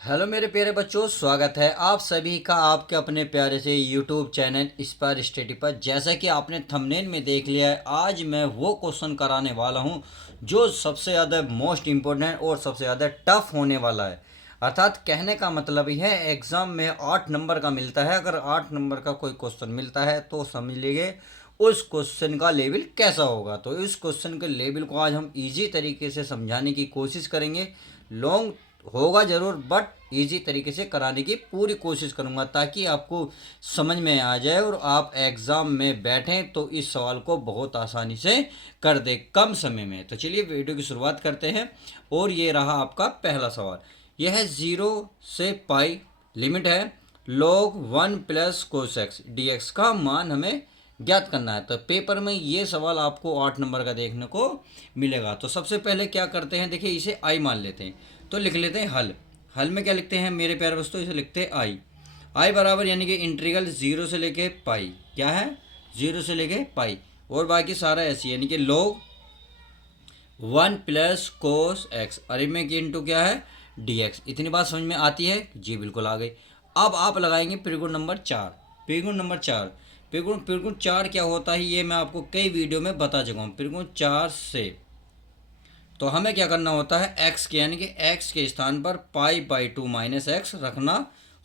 Hello मेरे प्यारे बच्चों, स्वागत है आप सभी का आपके अपने प्यारे से यूट्यूब चैनल इंस्पायर स्टडी पर। जैसा कि आपने थंबनेल में देख लिया है, आज मैं वो क्वेश्चन कराने वाला हूँ जो सबसे ज़्यादा मोस्ट इम्पोर्टेंट और सबसे ज़्यादा टफ होने वाला है। अर्थात कहने का मतलब ही है, एग्ज़ाम में 8 नंबर का मिलता है। अगर 8 नंबर का कोई क्वेश्चन मिलता है तो समझ लीजिए उस क्वेश्चन का लेवल कैसा होगा। तो इस क्वेश्चन के लेवल को आज हम इजी तरीके से समझाने की कोशिश करेंगे। लॉन्ग होगा ज़रूर, बट इजी तरीके से कराने की पूरी कोशिश करूंगा ताकि आपको समझ में आ जाए और आप एग्ज़ाम में बैठें तो इस सवाल को बहुत आसानी से कर दे कम समय में। तो चलिए वीडियो की शुरुआत करते हैं। और ये रहा आपका पहला सवाल। यह है 0 से लिमिट है log 1 + cos x dx का मान हमें ज्ञात करना है। तो पेपर में ये सवाल आपको 8 नंबर का देखने को मिलेगा। तो सबसे पहले क्या करते हैं, देखिए इसे आई मान लेते हैं। तो लिख लेते हैं हल। हल में क्या लिखते हैं मेरे प्यारे दोस्तों, इसे लिखते हैं आई। आई बराबर यानी कि इंटीग्रल 0 से लेके क्या है, 0 से लेके। और बाकी सारा ऐसी यानी कि log 1 + cos x अरे में की इंटू क्या है dx। इतनी बात समझ में आती है जी, बिल्कुल आ गई। अब आप लगाएंगे त्रिगुण नंबर 4। त्रिगुण नंबर 4, त्रिगुण त्रिगुण 4 क्या होता है ये मैं आपको कई वीडियो में बता चुका हूँ। त्रिगुण 4 से तो हमें क्या करना होता है, x के यानी कि x के स्थान पर π/2 - x रखना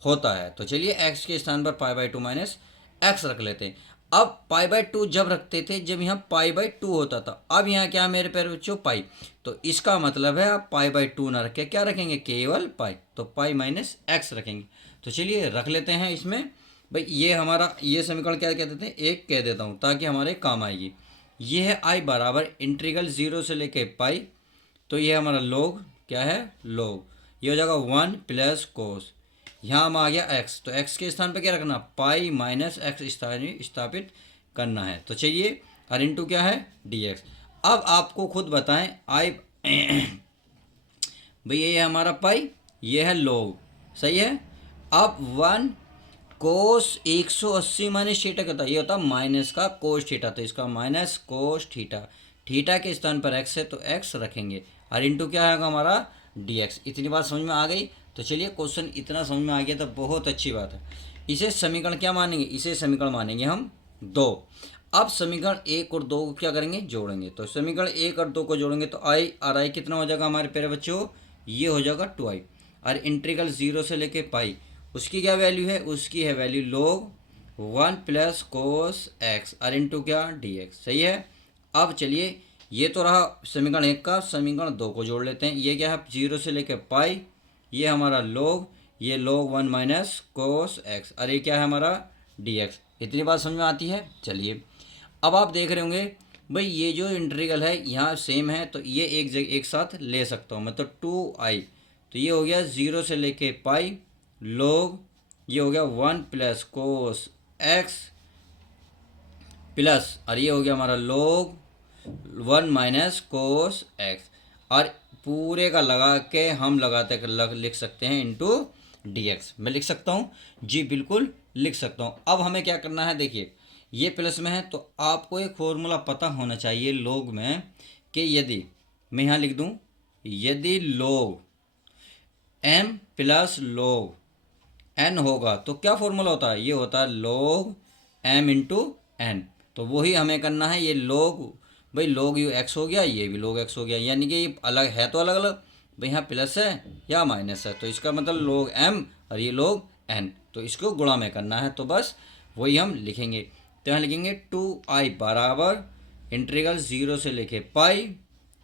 होता है। तो चलिए x के स्थान पर π/2 - x रख लेते हैं। अब π/2 जब रखते थे जब यहाँ π/2 होता था, अब यहाँ क्या मेरे प्यारे बच्चों पाई। तो इसका मतलब है आप π/2 ना रख के क्या रखेंगे, केवल पाई। तो पाई -x रखेंगे। तो चलिए रख लेते हैं इसमें। भाई ये हमारा ये समीकरण क्या कह देते हैं, एक कह देता हूँ ताकि हमारे काम आएगी। ये है आई बराबर इंटीग्रल 0 से लेके। तो ये हमारा log क्या है, log ये हो जाएगा 1 + cos। यहाँ हम आ गया x, तो x के स्थान पे क्या रखना, π - x स्थापित करना है। तो चाहिए और इंटू क्या है dx। अब आपको खुद बताएं आई भाई ये है हमारा पाई, ये है log, सही है। अब 1 cos 180 - थीटा कहता है, ये होता है माइनस का कोस थीटा। तो इसका माइनस कोस थीटा, थीटा के स्थान पर x है तो x रखेंगे और इंटू क्या है हमारा dx। इतनी बात समझ में आ गई। तो चलिए क्वेश्चन इतना समझ में आ गया तो बहुत अच्छी बात है। इसे समीकरण क्या मानेंगे, इसे समीकरण मानेंगे हम 2। अब समीकरण 1 और 2 को क्या करेंगे, जोड़ेंगे। तो समीकरण 1 और 2 को जोड़ेंगे तो आई और आई कितना हो जाएगा हमारे प्यारे बच्चों, ये हो जाएगा 2i। और इंटीग्रल 0 से लेके उसकी क्या वैल्यू है, उसकी है वैल्यू log 1 + cos x और इंटू क्या dx, सही है। अब चलिए ये तो रहा समीकरण 1 का, समीकरण 2 को जोड़ लेते हैं। ये क्या है 0 से लेके, ये हमारा log, ये log 1 - cos x और ये क्या है हमारा dx। इतनी बात समझ में आती है। चलिए अब आप देख रहे होंगे भाई ये जो इंटीग्रल है यहाँ सेम है तो ये एक साथ ले सकता हूँ मैं। तो 2i, तो ये हो गया 0 से लेके log, ये हो गया 1 + cos x प्लस और ये हो गया हमारा log 1 - cos x और पूरे का लगा के हम लिख सकते हैं इंटू dx। मैं लिख सकता हूँ जी, बिल्कुल लिख सकता हूँ। अब हमें क्या करना है, देखिए ये प्लस में है तो आपको एक फॉर्मूला पता होना चाहिए log में कि यदि मैं यहाँ लिख दूँ, यदि log m + log n होगा तो क्या फॉर्मूला होता है, ये होता है log m × n। तो वही हमें करना है। ये log भाई log यू x हो गया, ये भी log x हो गया, यानी कि ये अलग है तो अलग अलग। भाई यहाँ प्लस है या माइनस है तो इसका मतलब log m और ये log n, तो इसको गुणा में करना है। तो बस वही हम लिखेंगे। तो यहाँ लिखेंगे 2i बराबर इंटीग्रल 0 से लेके,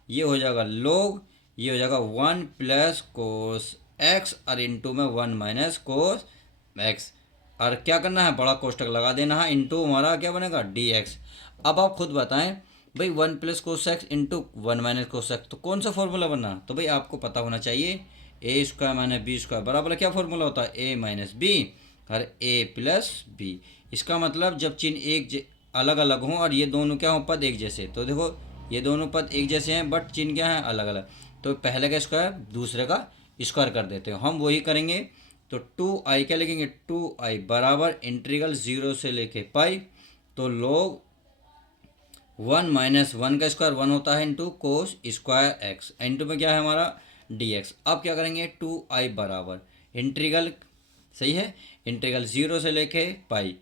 ये हो जाएगा log, ये हो जाएगा 1 + cos x और इंटू में 1 - cos x और क्या करना है, बड़ा कोष्टक लगा देना है, इंटू हमारा क्या बनेगा dx। अब आप खुद बताएं भाई 1 + cos x into 1 - cos x तो कौन सा फॉर्मूला बना। तो भाई आपको पता होना चाहिए a² - b² बराबर क्या फॉर्मूला होता है, a - b और a + b। इसका मतलब जब चिन्ह अलग अलग हों और ये दोनों क्या हों, पद एक जैसे। तो देखो ये दोनों पद एक जैसे हैं बट चिन्ह क्या है अलग अलग। तो पहले का स्क्वायर दूसरे का स्क्वायर कर देते हो, हम वही करेंगे। तो 2i क्या लिखेंगे, 2i बराबर इंटीग्रल 0 से लेके। तो log 1 - 1 का स्क्वायर 1 होता है into cos square x, into में क्या है हमारा dx। अब क्या करेंगे 2i बराबर इंटीग्रल, सही है, इंटीग्रल 0 से लेके पाई।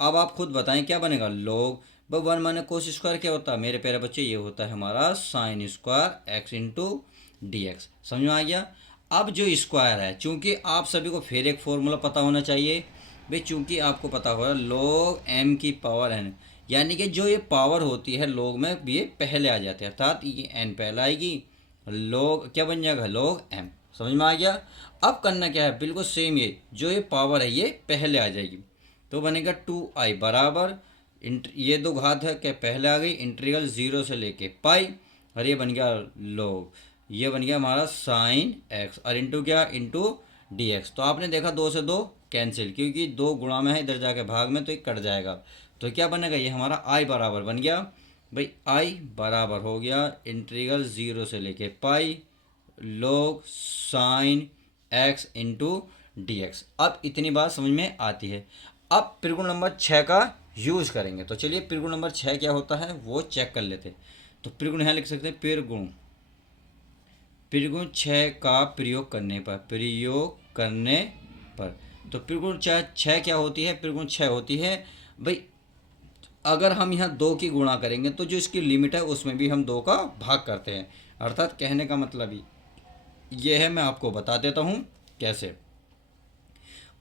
अब आप खुद बताएं क्या बनेगा, लोग। भाई 1 माइनस कोस स्क्वायर क्या होता है मेरे प्यारे बच्चे, ये होता है हमारा sine square x into d x. समझ में आ गया। अब जो स्क्वायर है, चूंकि आप सभी को फिर एक फॉर्मूला पता होना चाहिए भाई, चूंकि आपको पता होगा लॉग एम की पावर एन, यानी कि जो ये पावर होती है लॉग में ये पहले आ जाते हैं, अर्थात ये एन पहले आएगी, लॉग क्या बन जाएगा, लॉग एम। समझ में आ गया। अब करना क्या है, बिल्कुल सेम, ये जो ये पावर है ये पहले आ जाएगी, तो बनेगा 2i बराबर ये दो घात है क्या पहले आ गई, इंटीग्रल 0 से लेके पाई, और ये बन गया लॉग, ये बन गया हमारा साइन एक्स, और इंटू क्या, इंटू डी एक्स। तो आपने देखा 2 से 2 कैंसिल, क्योंकि 2 गुणा में है, इधर जाके भाग में, तो ये कट जाएगा। तो क्या बनेगा, ये हमारा आई बराबर बन गया भाई, आई बराबर हो गया इंटीग्रल 0 से लेके pi log sine x into d x. अब इतनी बात समझ में आती है। अब त्रिगुण नंबर 6 का यूज करेंगे, तो चलिए त्रिगुण नंबर 6 क्या होता है वो चेक कर लेते हैं। तो त्रिगुण यहाँ लिख सकते हैं, त्रिगुण 6 का प्रयोग करने पर, तो त्रिगुण 6 क्या होती है, त्रिगुण 6 होती है भाई, अगर हम यहाँ 2 की गुणा करेंगे तो जो इसकी लिमिट है उसमें भी हम 2 का भाग करते हैं, अर्थात कहने का मतलब ही ये है, मैं आपको बता देता हूँ कैसे।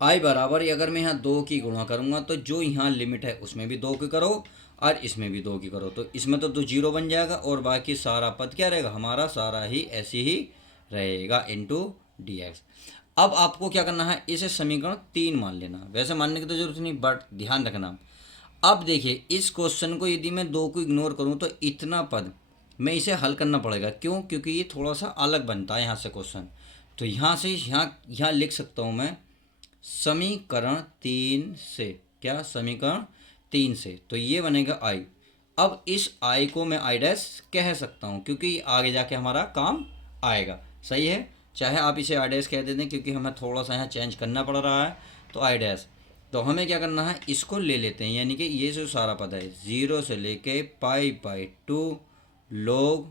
आई बराबर अगर मैं यहाँ 2 की गुणा करूँगा तो जो यहाँ लिमिट है उसमें भी 2 की करो और इसमें भी 2 की करो, तो इसमें तो 2 जीरो बन जाएगा, और बाकी सारा पद क्या रहेगा, हमारा सारा ही ऐसे ही रहेगा इंटू डी एक्स। अब आपको क्या करना है, इसे समीकरण 3 मान लेना, वैसे मानने की तो जरूरत नहीं, बट ध्यान रखना। अब देखिए इस क्वेश्चन को यदि मैं 2 को इग्नोर करूँ तो इतना पद मैं इसे हल करना पड़ेगा, क्यों, क्योंकि ये थोड़ा सा अलग बनता है यहाँ से क्वेश्चन। तो यहाँ से यहाँ लिख सकता हूँ मैं समीकरण 3 से, क्या, समीकरण 3 से, तो ये बनेगा आई। अब इस आई को मैं आई डैश कह सकता हूँ, क्योंकि आगे जाके हमारा काम आएगा, सही है। चाहे आप इसे आई डैश कह देते हैं, क्योंकि हमें थोड़ा सा यहाँ चेंज करना पड़ रहा है, तो आई डैश। तो हमें क्या करना है, इसको ले लेते हैं, यानी कि ये जो सारा पद है 0 से लेके पाई बाई 2 लोग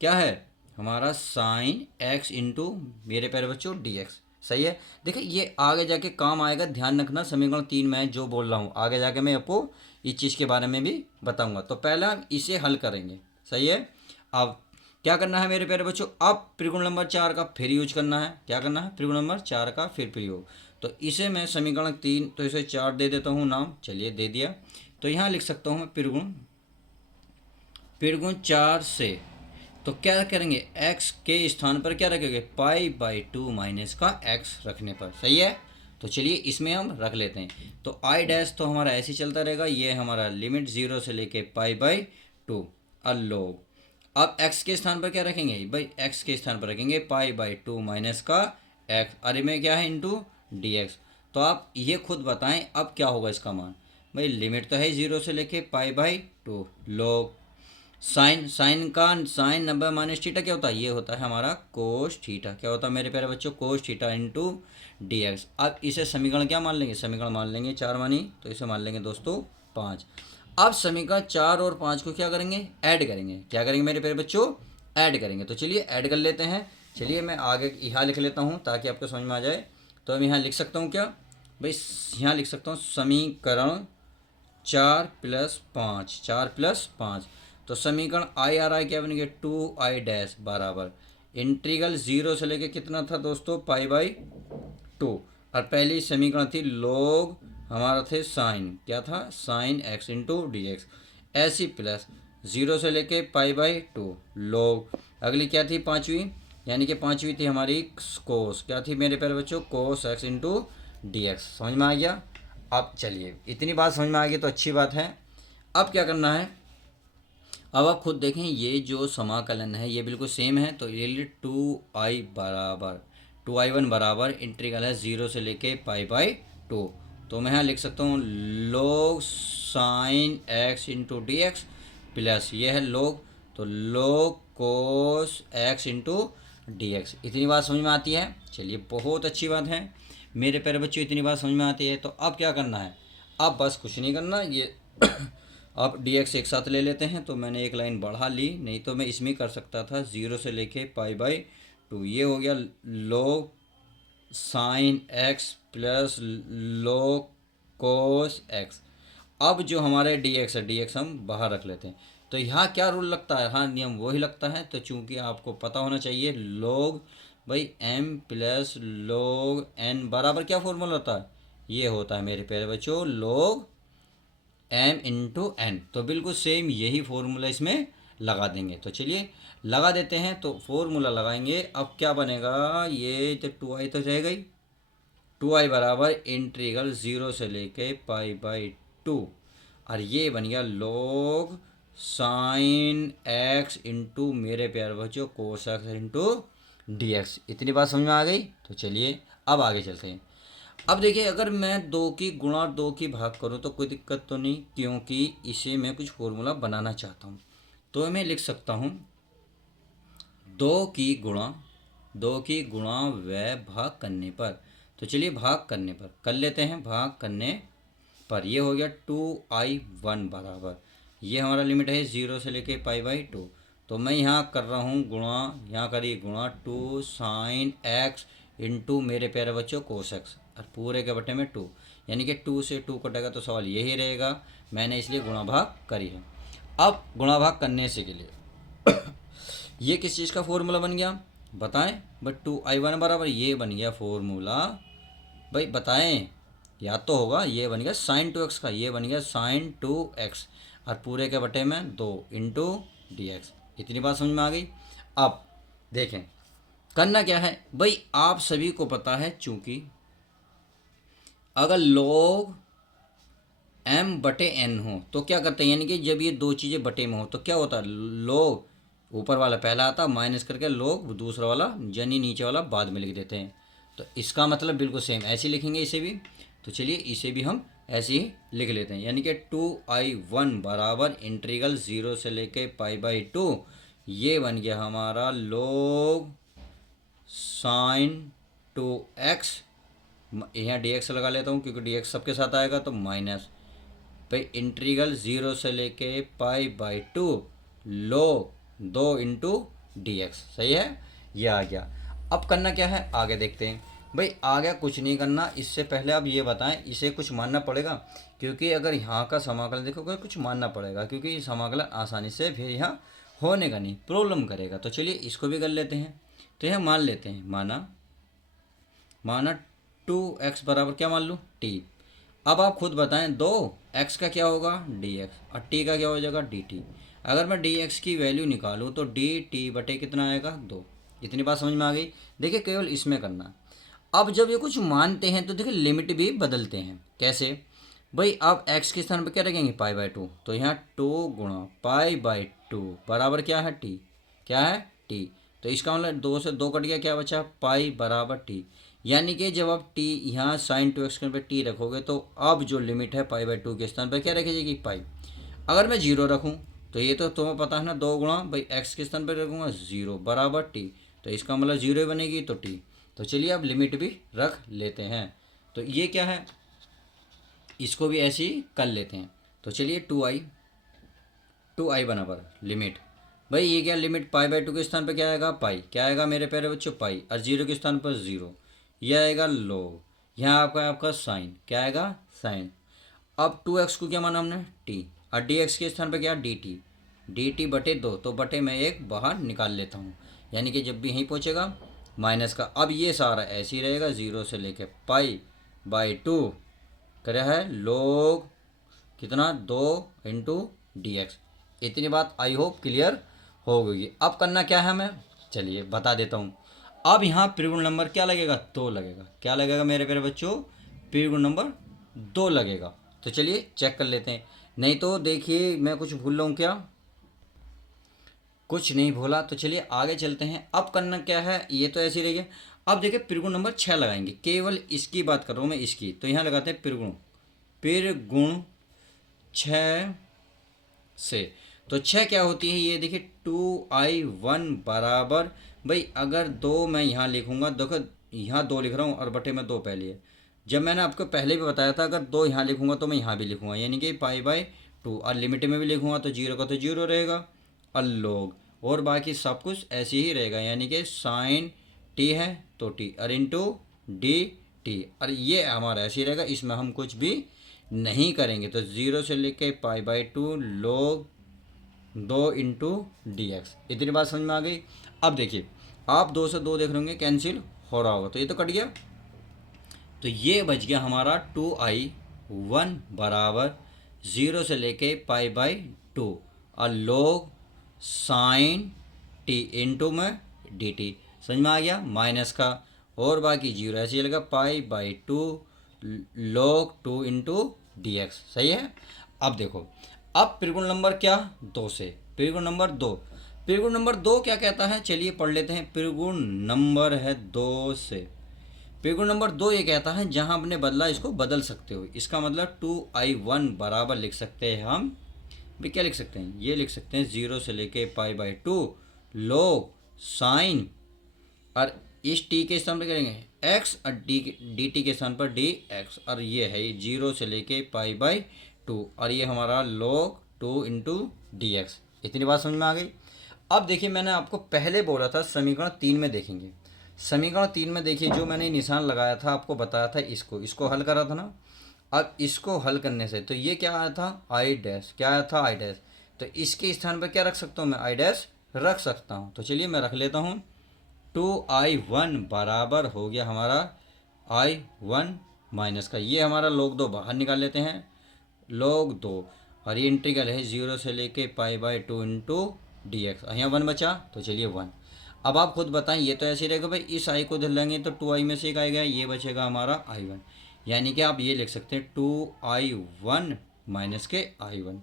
क्या है हमारा साइन एक्स इंटू मेरे प्यारे बच्चों डी एक्स, सही है। देखिए ये आगे जाके काम आएगा, ध्यान रखना, समीकरण 3 में जो बोल रहा हूँ आगे जाके मैं आपको इस चीज़ के बारे में भी बताऊंगा। तो पहले हम इसे हल करेंगे, सही है। अब क्या करना है मेरे प्यारे बच्चों, अब त्रिकोण नंबर 4 का फिर यूज करना है, क्या करना है, त्रिकोण नंबर 4 का फिर प्रयोग। तो इसे मैं समीकरण 3, तो इसे 4 दे देता हूँ नाम, चलिए दे दिया। तो यहाँ लिख सकता हूँ मैं त्रिगुण 4 से, तो क्या करेंगे, x के स्थान पर क्या रखेंगे, पाई बाई 2 माइनस का x रखने पर, सही है। तो चलिए इसमें हम रख लेते हैं। तो आई डैश तो हमारा ऐसे ही चलता रहेगा, ये हमारा लिमिट 0 से लेके पाई बाई 2 अलोग। अब x के स्थान पर क्या रखेंगे भाई, x के स्थान पर रखेंगे पाई बाई 2 माइनस का x, अरे में क्या है इंटू डी एक्स। तो आप ये खुद बताएं अब क्या होगा इसका मान, भाई लिमिट तो है 0 से लेके पाई बाई 2 लोग साइन 90 माइनस थीटा क्या होता है, ये होता है हमारा कोस थीटा, क्या होता है मेरे प्यारे बच्चों, cos theta into d x. अब इसे समीकरण क्या मान लेंगे, समीकरण मान लेंगे 4 मानी, तो इसे मान लेंगे दोस्तों 5। अब समीकरण 4 और 5 को क्या करेंगे, ऐड करेंगे, क्या करेंगे मेरे प्यारे बच्चों, ऐड करेंगे। तो चलिए ऐड कर लेते हैं, चलिए मैं आगे यहाँ लिख लेता हूँ ताकि आपको समझ में आ जाए। तो मैं यहाँ लिख सकता हूँ क्या भाई, यहाँ लिख सकता हूँ समीकरण 4 + 5, 4 + 5, तो समीकरण आई आ रहा है क्या बनेंगे 2i डैश बराबर इंटीग्रल 0 से लेके कितना था दोस्तों, पाई बाई 2, और पहली समीकरण थी लोग हमारा थे साइन, क्या था, sine x into d x, ऐसी प्लस 0 से लेके पाई बाई 2 लोग, अगली क्या थी पाँचवीं, यानी कि पाँचवीं थी हमारी कोस, क्या थी मेरे प्यारे बच्चों, कोस x इंटू डी एक्स। समझ में आ गया। अब चलिए इतनी बात समझ में आ गई तो अच्छी बात है। अब क्या करना है, अब आप खुद देखें ये जो समाकलन है ये बिल्कुल सेम है, तो ये 2i बराबर इंटीग्रल है 0 से लेके पाई बाई 2, तो मैं यहाँ लिख सकता हूँ लोग sine x into d x plus ये है लोग, तो लोग cos x into d x. इतनी बात समझ में आती है, चलिए बहुत अच्छी बात है मेरे प्यारे बच्चों, इतनी बात समझ में आती है। तो अब क्या करना है, अब बस कुछ नहीं करना, ये अब डी एक्स एक साथ ले लेते हैं, तो मैंने एक लाइन बढ़ा ली, नहीं तो मैं इसमें कर सकता था 0 से लेके पाई बाई 2, ये हो गया लोग sine x plus log cos x. अब जो हमारे डी एक्स है, डी एक्स हम बाहर रख लेते हैं। तो यहाँ क्या रूल लगता है, हाँ नियम वही लगता है। तो चूंकि आपको पता होना चाहिए log भाई m प्लस log n बराबर क्या फॉर्मूला होता है, ये होता है मेरे प्यारे बच्चों log m इंटू एन। तो बिल्कुल सेम यही फॉर्मूला इसमें लगा देंगे। तो चलिए लगा देते हैं। तो फॉर्मूला लगाएंगे, अब क्या बनेगा, ये तो 2i तो रहेगा ही, 2i बराबर इंटीग्रल 0 से लेके पाई बाई 2, और ये बन गया log साइन एक्स इंटू मेरे प्यारे बच्चों cos x into d x. इतनी बात समझ में आ गई। तो चलिए अब आगे चलते हैं। अब देखिए, अगर मैं दो की गुणा दो की भाग करूँ तो कोई दिक्कत तो नहीं, क्योंकि इसे मैं कुछ फॉर्मूला बनाना चाहता हूँ। तो मैं लिख सकता हूँ दो की गुणा व भाग करने पर। तो चलिए भाग करने पर कर लेते हैं, भाग करने पर ये हो गया 2i1 बराबर, ये हमारा लिमिट है 0 से लेके पाई बाई 2। तो मैं यहाँ कर रहा हूँ गुणा, यहाँ करिए गुणा 2 साइन एक्स इंटू मेरे प्यारे बच्चों कोस एक्स, और पूरे के बटे में 2, यानी कि 2 से 2 कटेगा तो सवाल यही रहेगा। मैंने इसलिए गुणा भाग करी है। अब गुणा भाग करने से के लिए ये किस चीज़ का फॉर्मूला बन गया बताएं, बट 2i1 बराबर ये बन गया फॉर्मूला, भाई बताएं, याद तो होगा, ये बन गया साइन 2x का, ये बन गया साइन 2x, और पूरे के बटे में 2 इंटू डी एक्स। इतनी बात समझ में आ गई। अब देखें करना क्या है, भाई आप सभी को पता है, चूंकि अगर log m बटे n हो तो क्या करते हैं, यानी कि जब ये दो चीज़ें बटे में हो तो क्या होता है, log ऊपर वाला पहला आता माइनस करके log दूसरा वाला यानी नीचे वाला बाद में लिख देते हैं। तो इसका मतलब बिल्कुल सेम ऐसे लिखेंगे इसे भी। तो चलिए इसे भी हम ऐसे ही लिख लेते हैं, यानी कि 2i1 बराबर इंटीग्रल 0 से लेके पाई बाई 2, ये बन गया हमारा log साइन 2x, यहाँ डी एक्स लगा लेता हूँ क्योंकि डी एक्स सबके साथ आएगा, तो माइनस भाई इंटीग्रल 0 से लेके pi by 2 log 2 into d x. सही है, ये आ गया। अब करना क्या है आगे देखते हैं। भाई आगे कुछ नहीं करना, इससे पहले आप ये बताएं इसे कुछ मानना पड़ेगा, क्योंकि अगर यहाँ का समाकलन देखोगे कुछ मानना पड़ेगा, क्योंकि ये समाकलन आसानी से फिर यहाँ होने का नहीं, प्रॉब्लम करेगा। तो चलिए इसको भी कर लेते हैं। तो यह मान लेते हैं, माना 2x बराबर क्या मान लूँ t। अब आप खुद बताएं, दो x का क्या होगा dx और t का क्या हो जाएगा dt। अगर मैं dx की वैल्यू निकालूं तो dt बटे कितना आएगा 2। इतनी बात समझ में आ गई। देखिए केवल इसमें करना है। अब जब ये कुछ मानते हैं तो देखिए लिमिट भी बदलते हैं। कैसे भाई, आप x के स्थान पर क्या रखेंगे पाई बाई 2, तो यहाँ 2 गुणा पाई बाई 2 बराबर क्या है t, क्या है t। तो इसका मतलब 2 से 2 कट गया, क्या बचा पाई बराबर t। यानी कि जब आप t यहाँ साइन 2x के पे t रखोगे तो अब जो लिमिट है पाई बाई 2 के स्थान पर क्या रखी जाएगी पाई। अगर मैं 0 रखूँ तो ये तो तुम्हें पता है ना, 2 गुणा भाई x के स्थान पर रखूँगा 0 बराबर t, तो इसका मतलब 0 ही बनेगी तो t। तो चलिए अब लिमिट भी रख लेते हैं। तो ये क्या है, इसको भी ऐसे ही कर लेते हैं। तो चलिए 2i बराबर लिमिट, भाई ये क्या लिमिट पाई बाई 2 के स्थान पर क्या आएगा पाई, क्या आएगा मेरे प्यारे बच्चों पाई, और 0 के स्थान पर 0, यह आएगा log, यहाँ आपका साइन क्या आएगा साइन। अब 2x को क्या माना हमने t, और dx के स्थान पर क्या dt बटे 2, तो बटे में एक बाहर निकाल लेता हूँ, यानी कि जब भी यहीं पहुँचेगा माइनस का। अब ये सारा ऐसे ही रहेगा 0 से लेके पाई बाई 2 करे है log कितना 2 इंटू डी एक्स। इतनी बात आई होप क्लियर हो गई। अब करना क्या है हमें, चलिए बता देता हूँ। अब यहाँ त्रिगुण नंबर क्या लगेगा 2 लगेगा, क्या लगेगा मेरे प्यारे बच्चों त्रिगुण नंबर 2 लगेगा। तो चलिए चेक कर लेते हैं, नहीं तो देखिए मैं कुछ भूल रहा हूँ क्या, कुछ नहीं भूला। तो चलिए आगे चलते हैं। अब करना क्या है, ये तो ऐसे ही रहेगा। अब देखिए त्रिगुण नंबर 6 लगाएंगे, केवल इसकी बात कर रहा हूँ मैं इसकी। तो यहाँ लगाते हैं त्रिगुण 6 से। तो 6 क्या होती है, ये देखिए 2i1 बराबर, भाई अगर 2 मैं यहाँ लिखूँगा, देखो यहाँ 2 लिख रहा हूँ और बटे में 2 पहले है। जब मैंने आपको पहले भी बताया था अगर 2 यहाँ लिखूँगा तो मैं यहाँ भी लिखूँगा, यानी कि पाई बाई 2, और लिमिट में भी लिखूँगा तो 0 का तो 0 रहेगा, और log और बाकी सब कुछ ऐसे ही रहेगा, यानी कि साइन t है तो t और इंटू डी टी, और ये हमारा ऐसे ही रहेगा, इसमें हम कुछ भी नहीं करेंगे। तो 0 से लेके π/2 log 2 इंटू डी एक्स। इतनी बात समझ में आ गई। अब देखिए आप 2 से 2 देख रहे होंगे कैंसिल हो रहा होगा, तो ये तो कट गया। तो ये बच गया हमारा 2i1 बराबर 0 से लेके π/2 और log साइन टी इंटू में डी टी। समझ में आ गया माइनस का, और बाकी जीरो ऐसे ही लगा π/2 log 2 इंटू डी एक्स। सही है। अब देखो, अब त्रिकोण नंबर क्या 2 से, त्रिकोण नंबर 2, त्रिकोण नंबर 2 क्या कहता है, चलिए पढ़ लेते हैं। त्रिकोण नंबर है 2 से, त्रिकोण नंबर 2 ये कहता है जहां आपने बदला इसको बदल सकते हो। इसका मतलब 2i1 बराबर लिख सकते हैं हम, भी क्या लिख सकते हैं, ये लिख सकते हैं 0 से लेके π/2 log साइन, और इस टी के स्थान पर करेंगे x और डी टी के स्थान पर डी एक्स, और ये है 0 से लेके π/2 और ये हमारा log 2 इंटू डी एक्स। इतनी बात समझ में आ गई। अब देखिए मैंने आपको पहले बोला था समीकरण 3 में देखेंगे। समीकरण 3 में देखिए जो मैंने निशान लगाया था आपको बताया था, इसको हल करा था ना। अब इसको हल करने से तो ये क्या आया था आई डैश, क्या आया था आई डैश, तो इसके स्थान पर क्या रख सकता हूँ मैं, आई डैश रख सकता हूँ। तो चलिए मैं रख लेता हूँ 2i1 बराबर हो गया हमारा i1 माइनस का, ये हमारा log 2 बाहर निकाल लेते हैं, log 2, और ये इंटीग्रल है 0 से लेके π/2 इंटू डी एक्स, यहाँ 1 बचा तो चलिए 1। अब आप खुद बताएं, ये तो ऐसे ही रहेगा भाई, इस i को धर लेंगे तो 2i में से एक आएगा, ये बचेगा हमारा i1, यानी कि आप ये लिख सकते हैं 2i1 माइनस के i1,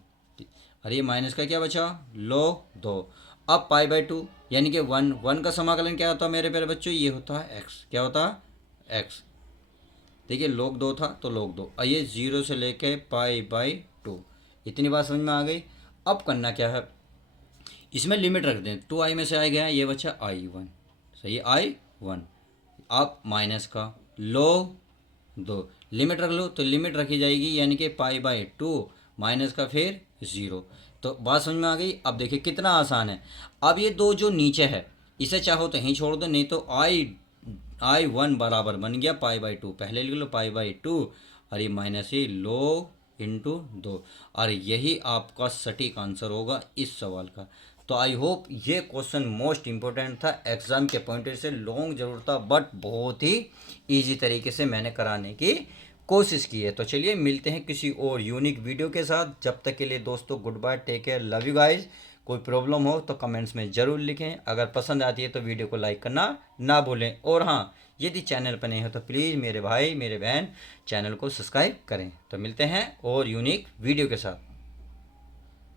और ये माइनस का क्या बचा log 2। अब π/2 यानी कि 1 का समाकलन क्या होता है मेरे प्यारे बच्चों, ये होता है x, क्या होता है x। देखिए log 2 था तो log 2, और ये 0 से लेके π/2। इतनी बात समझ में आ गई। अब करना क्या है, इसमें लिमिट रख दें, 2i में से आ गया, ये बचा i1, सही i1, अब माइनस का log 2, लिमिट रख लो तो लिमिट रखी जाएगी, यानी कि π/2 माइनस का फिर 0। तो बात समझ में आ गई। अब देखिए कितना आसान है। अब ये दो जो नीचे है इसे चाहो तो यहीं छोड़ दो, नहीं तो i1 बराबर बन गया π/2, पहले लिख लो π/2 और ये माइनस ही log इंटू 2, और यही आपका सटीक आंसर होगा इस सवाल का। तो आई होप ये क्वेश्चन मोस्ट इम्पोर्टेंट था, एग्जाम के पॉइंट से लॉन्ग जरूर था, बट बहुत ही ईजी तरीके से मैंने कराने की कोशिश की है। तो चलिए मिलते हैं किसी और यूनिक वीडियो के साथ, जब तक के लिए दोस्तों good bye, take care, love you guys. कोई प्रॉब्लम हो तो कमेंट्स में ज़रूर लिखें, अगर पसंद आती है तो वीडियो को लाइक करना ना भूलें, और हाँ यदि चैनल पर नहीं हो तो प्लीज़ मेरे भाई मेरे बहन चैनल को सब्सक्राइब करें। तो मिलते हैं और यूनिक वीडियो के साथ।